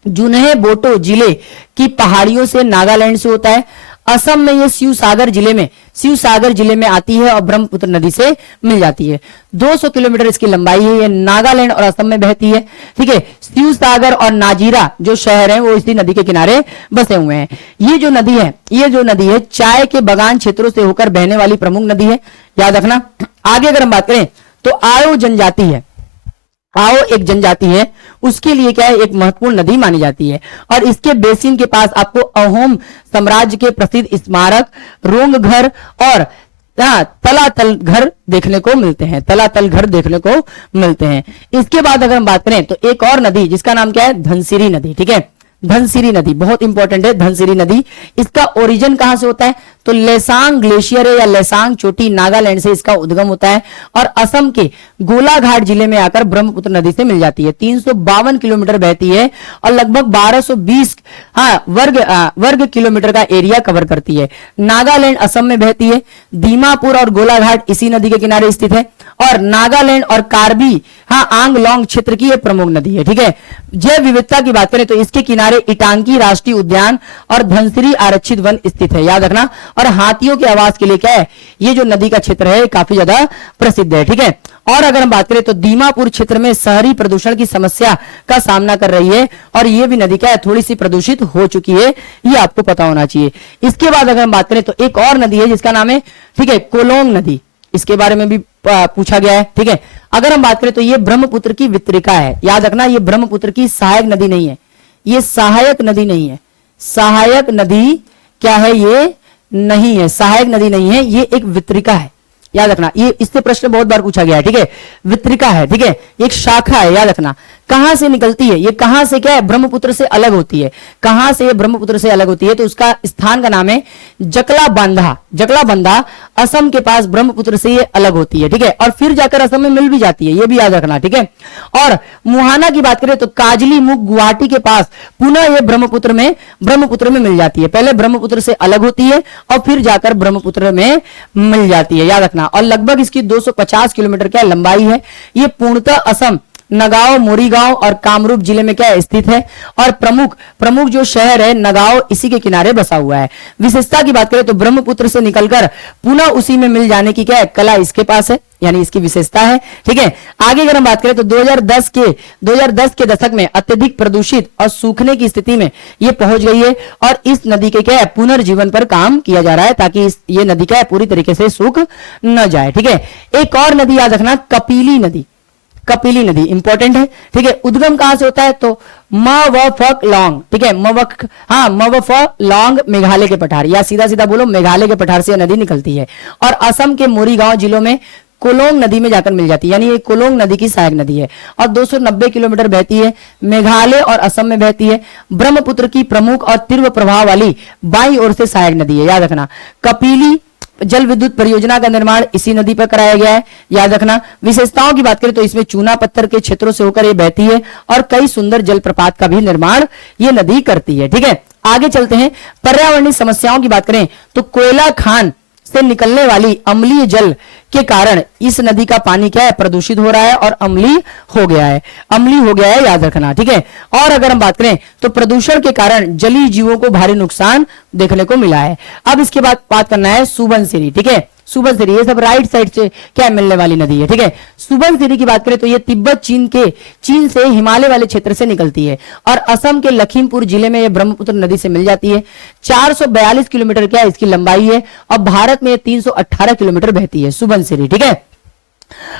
जुन्हे बोटो जिले की पहाड़ियों से नागालैंड से होता है। असम में ये शिवसागर जिले में आती है और ब्रह्मपुत्र नदी से मिल जाती है। 200 किलोमीटर इसकी लंबाई है। ये नागालैंड और असम में बहती है। ठीक है, शिवसागर और नाजीरा जो शहर हैं वो इसी नदी के किनारे बसे हुए हैं। ये जो नदी है चाय के बगान क्षेत्रों से होकर बहने वाली प्रमुख नदी है, याद रखना। आगे अगर हम बात करें तो आओ जनजाति है। आओ एक जनजाति है, उसके लिए क्या है, एक महत्वपूर्ण नदी मानी जाती है। और इसके बेसिन के पास आपको अहोम साम्राज्य के प्रसिद्ध स्मारक, रोंग घर और तलातल घर देखने को मिलते हैं। इसके बाद अगर हम बात करें तो एक और नदी जिसका नाम क्या है, धनसिरी नदी। ठीक है, धनसिरी नदी बहुत इंपॉर्टेंट है। धनसिरी नदी, इसका ओरिजिन कहां से होता है, तो लेसांग ग्लेशियर है या लेसांग चोटी, नागालैंड से इसका उद्गम होता है और असम के गोलाघाट जिले में आकर ब्रह्मपुत्र नदी से मिल जाती है। 352 किलोमीटर बहती है और लगभग 1220 वर्ग किलोमीटर का एरिया कवर करती है। नागालैंड असम में बहती है। दीमापुर और गोलाघाट इसी नदी के किनारे स्थित है और नागालैंड और कार्बी आंगलोंग क्षेत्र की एक प्रमुख नदी है। ठीक है, जैव विविधता की बात करें तो इसके किनारे इटांकी राष्ट्रीय उद्यान और धनसिरी आरक्षित वन स्थित है, याद रखना। और हाथियों के आवास के लिए क्या है, ये जो नदी का क्षेत्र है काफी ज्यादा प्रसिद्ध है। ठीक है, और अगर हम बात करें तो दीमापुर क्षेत्र में शहरी प्रदूषण की समस्या का सामना कर रही है और ये भी नदी क्या है, थोड़ी सी प्रदूषित हो चुकी है, ये आपको पता होना चाहिए। इसके बाद अगर हम बात करें तो एक और नदी है जिसका नाम है, ठीक है, कोलोंग नदी, इसके बारे में भी पूछा गया है। ठीक है, अगर हम बात करें तो ये ब्रह्मपुत्र की वितरिका है, याद रखना। ये ब्रह्मपुत्र की सहायक नदी नहीं है, ये सहायक नदी नहीं है। सहायक नदी क्या है, ये नहीं है, सहायक नदी नहीं है, ये एक वितरिका है, याद रखना। ये इससे प्रश्न बहुत बार पूछा गया है। ठीक है, वितरिका है। ठीक है, एक शाखा है, याद रखना। कहां से निकलती है ये, कहां से क्या है, ब्रह्मपुत्र से अलग होती है। कहां से ये ब्रह्मपुत्र से अलग होती है तो उसका स्थान का नाम है जकलाबंधा। असम के पास ब्रह्मपुत्र से ये अलग होती है। ठीक है, और फिर जाकर असम में मिल भी जाती है, ये भी याद रखना। ठीक है, और मुहाना की बात करें तो काजली मुख गुवाहाटी के पास पुनः ये ब्रह्मपुत्र में मिल जाती है। पहले ब्रह्मपुत्र से अलग होती है और फिर जाकर ब्रह्मपुत्र में मिल जाती है, याद रखना। और लगभग इसकी 250 किलोमीटर क्या लंबाई है। ये पूर्णतः असम नगांव, मोरीगांव और कामरूप जिले में क्या स्थित है और प्रमुख जो शहर है नगांव इसी के किनारे बसा हुआ है। विशेषता की बात करें तो ब्रह्मपुत्र से निकलकर पुनः उसी में मिल जाने की क्या है, कला इसके पास है, यानी इसकी विशेषता है। ठीक है, आगे अगर हम बात करें तो 2010 के दशक में अत्यधिक प्रदूषित और सूखने की स्थिति में ये पहुंच गई है और इस नदी के क्या है, पुनर्जीवन पर काम किया जा रहा है ताकि ये नदी क्या है, पूरी तरीके से सूख न जाए। ठीक है, एक और नदी याद रखना, कपिली नदी इंपॉर्टेंट है। ठीक है, उद्गम कहां से होता है तो मवफक्लोंग। ठीक है, मवफक्लोंग मेघालय के पठार, या सीधा बोलो मेघालय के पठार से नदी निकलती है और असम के मोरीगांव जिलों में कोलोंग नदी में जाकर मिल जाती है, यानी ये कोलोंग नदी की सहायक नदी है और 290 किलोमीटर बहती है। मेघालय और असम में बहती है। ब्रह्मपुत्र की प्रमुख और तीव्र प्रभाव वाली बाईं ओर से सहायक नदी है, याद रखना। कपिली जल विद्युत परियोजना का निर्माण इसी नदी पर कराया गया है, याद रखना। विशेषताओं की बात करें तो इसमें चूना पत्थर के क्षेत्रों से होकर ये बहती है और कई सुंदर जलप्रपात का भी निर्माण ये नदी करती है। ठीक है, आगे चलते हैं। पर्यावरणीय समस्याओं की बात करें तो कोयला खान से निकलने वाली अम्लीय जल के कारण इस नदी का पानी क्या है, प्रदूषित हो रहा है और अम्लीय हो गया है, याद रखना। ठीक है, और अगर हम बात करें तो प्रदूषण के कारण जलीय जीवों को भारी नुकसान देखने को मिला है। अब इसके बाद बात करना है सुबनसिरी। ठीक है, सुबनसिरी ये सब राइट साइड से क्या मिलने वाली नदी है। ठीक है, सुबनसिरी की बात करें तो ये तिब्बत चीन से हिमालय वाले क्षेत्र से निकलती है और असम के लखीमपुर जिले में ये ब्रह्मपुत्र नदी से मिल जाती है। 442 किलोमीटर क्या इसकी लंबाई है और भारत में 318 किलोमीटर बहती है सुबनसिरी। ठीक है,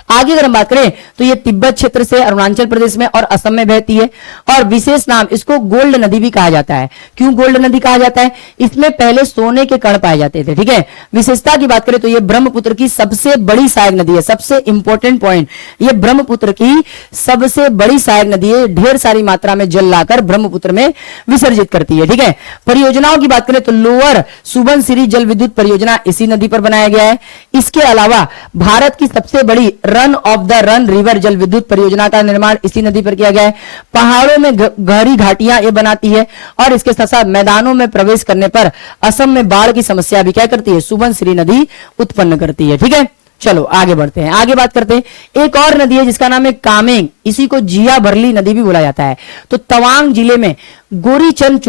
आगे अगर हम बात करें तो ये तिब्बत क्षेत्र से अरुणाचल प्रदेश में और असम में बहती है और विशेष नाम इसको गोल्ड नदी भी कहा जाता है। क्यों गोल्ड नदी कहा जाता है, इसमें पहले सोने के कण पाए जाते थे। ठीक है, विशेषता की बात करें तो ये ब्रह्मपुत्र की सबसे बड़ी सहायक नदी है। सबसे इंपॉर्टेंट पॉइंट, ये ब्रह्मपुत्र की सबसे बड़ी सहायक नदी है, ढेर सारी मात्रा में जल लाकर ब्रह्मपुत्र में विसर्जित करती है। ठीक है, परियोजनाओं की बात करें तो लोअर सुबनसिरी जल विद्युत परियोजना इसी नदी पर बनाया गया है। इसके अलावा भारत की सबसे बड़ी run of the run river जल विद्युत परियोजना का निर्माण इसी नदी पर किया गया है। पहाड़ों में गहरी घाटियां ये बनाती है और इसके साथ साथ मैदानों में प्रवेश करने पर असम में बाढ़ की समस्या भी क्या करती है, सुबनसिरी नदी उत्पन्न करती है। ठीक है, चलो आगे बढ़ते हैं। आगे बात करते हैं एक और नदी है जिसका नाम है कामेंग, इसी को जिया भरली नदी भी बोला जाता है। तो तवांग जिले में गोरीचंद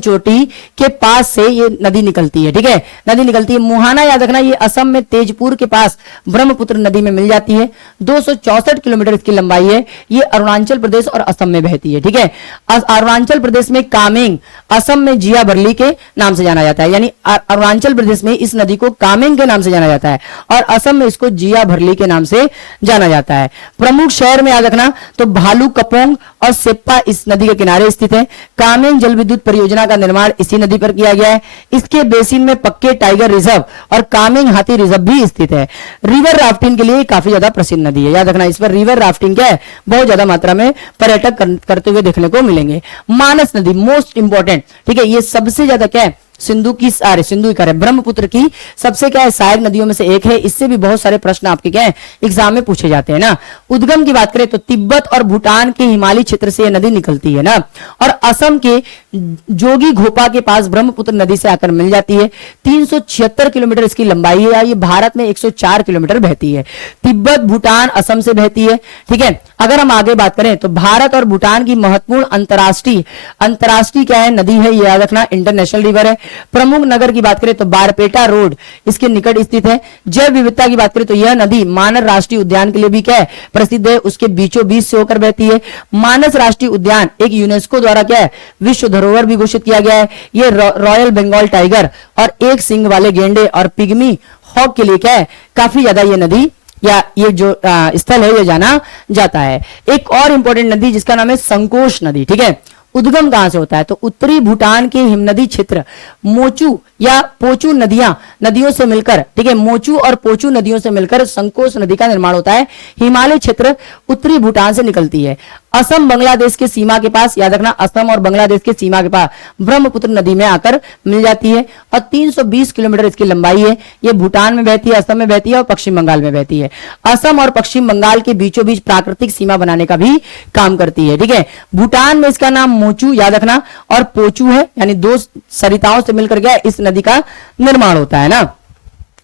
चोटी के पास से ये नदी निकलती है। ठीक है, नदी निकलती है। मुहाना याद रखना, ये असम में तेजपुर के पास ब्रह्मपुत्र नदी में मिल जाती है। 264 किलोमीटर इसकी लंबाई है। ये अरुणाचल प्रदेश और असम में बहती है। ठीक है, अरुणाचल प्रदेश में कामेंग, असम में जिया बरली के नाम से जाना जाता है। यानी अरुणाचल प्रदेश में इस नदी को कामेंग के नाम से जाना जाता है और असम में इसको जिया भरली के नाम से जाना जाता है। प्रमुख शहर में याद रखना तो भालूकपोंग और सेप्पा इस नदी के किनारे स्थित है। कामेंग जल विद्युत परियोजना का निर्माण इसी नदी पर किया गया है। इसके बेसिन में पक्के टाइगर रिजर्व और कामेंग हाथी रिजर्व भी स्थित है। रिवर राफ्टिंग के लिए काफी ज्यादा प्रसिद्ध नदी है। याद रखना, इस पर रिवर राफ्टिंग क्या है, बहुत ज्यादा मात्रा में पर्यटक करते हुए देखने को मिलेंगे। मानस नदी मोस्ट इंपॉर्टेंट। ठीक है, ये सबसे ज्यादा क्या है, सिंधु की ब्रह्मपुत्र की सबसे क्या है, सहायक नदियों में से एक है। इससे भी बहुत सारे प्रश्न आपके क्या है, एग्जाम में पूछे जाते हैं ना। उद्गम की बात करें तो तिब्बत और भूटान के हिमालय क्षेत्र से यह नदी निकलती है ना, और असम के जोगी घोपा के पास ब्रह्मपुत्र नदी से आकर मिल जाती है। 376 किलोमीटर इसकी लंबाई है। ये भारत में 104 किलोमीटर बहती है। तिब्बत, भूटान, असम से बहती है। ठीक है, अगर हम आगे बात करें तो भारत और भूटान की महत्वपूर्ण अंतरराष्ट्रीय क्या है, नदी है, याद रखना, इंटरनेशनल रिवर है। प्रमुख नगर की बात करें तो बारपेटा रोड इसके निकट स्थित है। जैव विविधता की बात करें तो यह नदी मानस राष्ट्रीय उद्यान के लिए भी क्या है, प्रसिद्ध है। उसके बीचों बीच से होकर बहती है। मानस राष्ट्रीय उद्यान एक यूनेस्को द्वारा क्या है, विश्व धरोहर भी घोषित किया गया है। यह रॉयल बंगाल टाइगर और एक सिंग वाले गेंडे और पिग्मी हॉक के लिए क्या है, काफी ज्यादा ये नदी या ये जो स्थल है ये जाना जाता है। एक और इंपॉर्टेंट नदी जिसका नाम है संकोश नदी। ठीक है, उद्गम कहां से होता है तो उत्तरी भूटान के हिमनदी क्षेत्र मोचू या पोचू नदियों से मिलकर, ठीक है, मोचू और पोचू नदियों से मिलकर संकोश नदी का निर्माण होता है। हिमालय क्षेत्र उत्तरी भूटान से निकलती है। असम बांग्लादेश के सीमा के पास, याद रखना, असम और बांग्लादेश के सीमा के पास ब्रह्मपुत्र नदी में आकर मिल जाती है और 320 किलोमीटर इसकी लंबाई है। ये भूटान में बहती है, असम में बहती है और पश्चिम बंगाल में बहती है। असम और पश्चिम बंगाल के बीचों बीच प्राकृतिक सीमा बनाने का भी काम करती है। ठीक है, भूटान में इसका नाम मोचू, याद रखना, और पोचू है, यानी दो सरिताओं से मिलकर गया इस नदी का निर्माण होता है ना।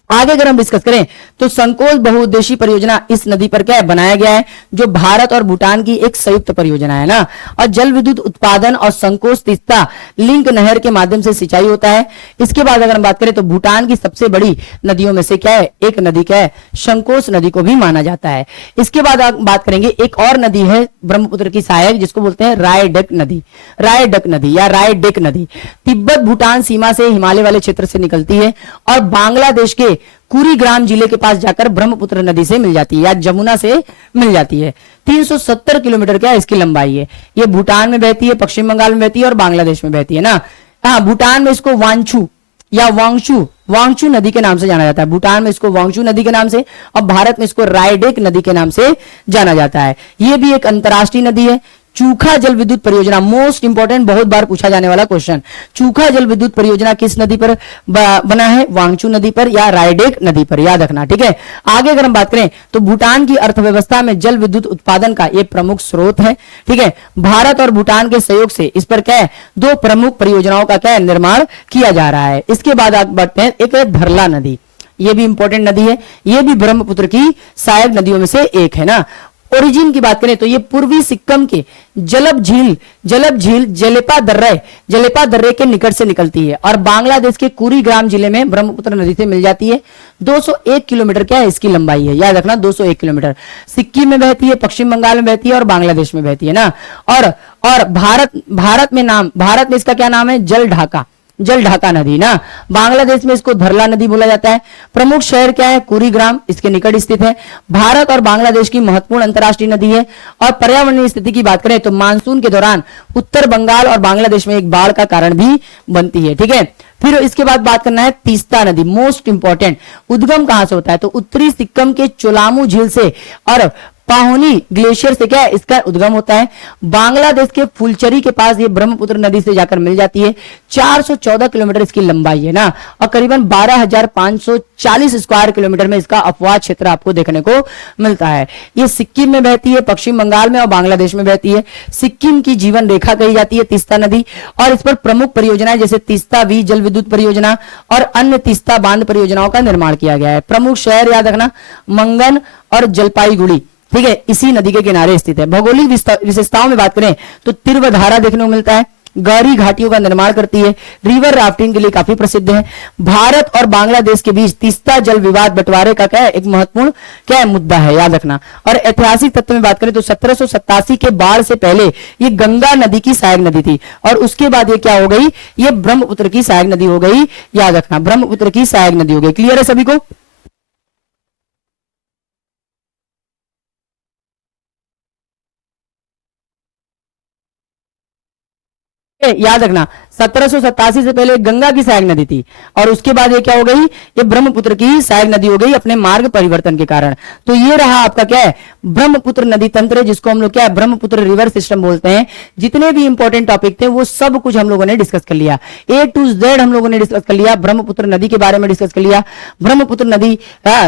आगे अगर हम डिस्कस करें तो संकोश बहुउद्देशीय परियोजना इस नदी पर क्या है, बनाया गया है, जो भारत और भूटान की एक संयुक्त परियोजना है ना। और जल विद्युत उत्पादन और संकोश तीस्ता लिंक नहर के माध्यम से सिंचाई होता है। इसके बाद अगर हम बात करें तो भूटान की सबसे बड़ी नदियों में से क्या है, एक नदी क्या है, संकोश नदी को भी माना जाता है। इसके बाद आप बात करेंगे एक और नदी है ब्रह्मपुत्र की सहायक, जिसको बोलते हैं रायडक नदी या रायडेक नदी। तिब्बत भूटान सीमा से हिमालय वाले क्षेत्र से निकलती है और बांग्लादेश के कुरीग्राम जिले के पास जाकर ब्रह्मपुत्र नदी से मिल जाती है या जमुना से मिल जाती है। 370 किलोमीटर क्या इसकी लंबाई है। ये भूटान में बहती है, पश्चिम बंगाल में बहती है और बांग्लादेश में बहती है ना। हाँ, भूटान में इसको वांगचू या वांगचू नदी के नाम से जाना जाता है। भूटान में इसको वांगचू नदी के नाम से और भारत में इसको रायडेक नदी के नाम से जाना जाता है। यह भी एक अंतरराष्ट्रीय नदी है। चूखा जल विद्युत परियोजना मोस्ट इंपॉर्टेंट, बहुत बार पूछा जाने वाला क्वेश्चन। चूखा जल विद्युत परियोजना किस नदी पर बना है, वांगचू नदी पर या रायडेक नदी पर, याद रखना। ठीक है, आगे अगर हम बात करें तो भूटान की अर्थव्यवस्था में जल विद्युत उत्पादन का यह प्रमुख स्रोत है। ठीक है, भारत और भूटान के सहयोग से इस पर क्या है, दो प्रमुख परियोजनाओं का क्या है, निर्माण किया जा रहा है। इसके बाद आप बढ़ते हैं, एक है धरला नदी, ये भी इंपॉर्टेंट नदी है, ये भी ब्रह्मपुत्र की सहायक नदियों में से एक है ना। ओरिजिन की बात करें तो ये पूर्वी सिक्किम के जलब झील जलेपा दर्रे के निकट से निकलती है और बांग्लादेश के कुरीग्राम जिले में ब्रह्मपुत्र नदी से मिल जाती है। 201 किलोमीटर क्या है इसकी लंबाई है, याद रखना, 201 किलोमीटर। सिक्किम में बहती है, पश्चिम बंगाल में बहती है और बांग्लादेश में बहती है ना। और भारत में इसका क्या नाम है, जलढाका नदी ना। बांग्लादेश में इसको धरला नदी बोला जाता है। प्रमुख शहर क्या है, कुरीग्राम इसके निकट स्थित है। भारत और बांग्लादेश की महत्वपूर्ण अंतर्राष्ट्रीय नदी है। और पर्यावरणीय स्थिति की बात करें तो मानसून के दौरान उत्तर बंगाल और बांग्लादेश में एक बाढ़ का कारण भी बनती है। ठीक है, फिर इसके बाद बात करना है तीस्ता नदी, मोस्ट इंपॉर्टेंट। उद्गम कहां से होता है तो उत्तरी सिक्किम के चोलामू झील से और पाहुनी ग्लेशियर से क्या है इसका उद्गम होता है। बांग्लादेश के फुलचरी के पास ये ब्रह्मपुत्र नदी से जाकर मिल जाती है। 414 किलोमीटर इसकी लंबाई है ना और करीबन 12,540 स्क्वायर किलोमीटर में इसका अपवाद क्षेत्र आपको देखने को मिलता है। ये सिक्किम में बहती है, पश्चिम बंगाल में और बांग्लादेश में बहती है। सिक्किम की जीवन रेखा कही जाती है तीस्ता नदी और इस पर प्रमुख परियोजनाएं जैसे तीस्ता वी जल विद्युत परियोजना और अन्य तीस्ता बांध परियोजनाओं का निर्माण किया गया है। प्रमुख शहर याद रखना मंगन और जलपाईगुड़ी। ठीक है, इसी नदी के किनारे स्थित है। भौगोलिक विशेषताओं में बात करें तो तीव्रधारा देखने को मिलता है, गहरी घाटियों का निर्माण करती है, रिवर राफ्टिंग के लिए काफी प्रसिद्ध है। भारत और बांग्लादेश के बीच तीस्ता जल विवाद बंटवारे का क्या है, एक महत्वपूर्ण क्या है, मुद्दा है, याद रखना। और ऐतिहासिक तत्व में बात करें तो 1787 के बाढ़ से पहले ये गंगा नदी की सहायक नदी थी, और उसके बाद ये क्या हो गई, ये ब्रह्मपुत्र की सहायक नदी हो गई, याद रखना, ब्रह्मपुत्र की सहायक नदी हो गई। क्लियर है सभी को? याद रखना, 1787 से पहले गंगा की सहायक नदी थी, और उसके बाद ये क्या हो गई, ये ब्रह्मपुत्र की सहायक नदी हो गई अपने मार्ग परिवर्तन के कारण। तो ये रहा आपका क्या है, ब्रह्मपुत्र नदी तंत्र, जिसको हम लोग क्या है, ब्रह्मपुत्र रिवर सिस्टम बोलते हैं। जितने भी इंपॉर्टेंट टॉपिक थे वो सब कुछ हम लोगों ने डिस्कस कर लिया, A to Z हम लोगों ने डिस्कस कर लिया, ब्रह्मपुत्र नदी के बारे में डिस्कस कर लिया, ब्रह्मपुत्र नदी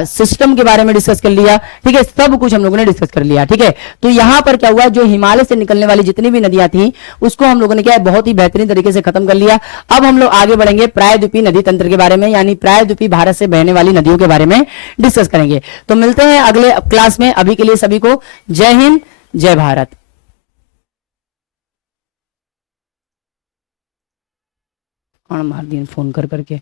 सिस्टम के बारे में डिस्कस कर लिया, ठीक है, सब कुछ हम लोगों ने डिस्कस कर लिया। ठीक है, तो यहां पर क्या हुआ, जो हिमालय से निकलने वाली जितनी भी नदियां थी उसको हम लोगों ने क्या है, बहुत ही बेहतरीन तरीके से खत्म कर लिया। अब हम लोग आगे बढ़ेंगे प्रायद्वीपीय नदी तंत्र के बारे में, यानी प्रायद्वीपीय भारत से बहने वाली नदियों के बारे में डिस्कस करेंगे। तो मिलते हैं अगले क्लास में, अभी के लिए सभी को जय हिंद, जय भारत। मार दिए फोन कर करके।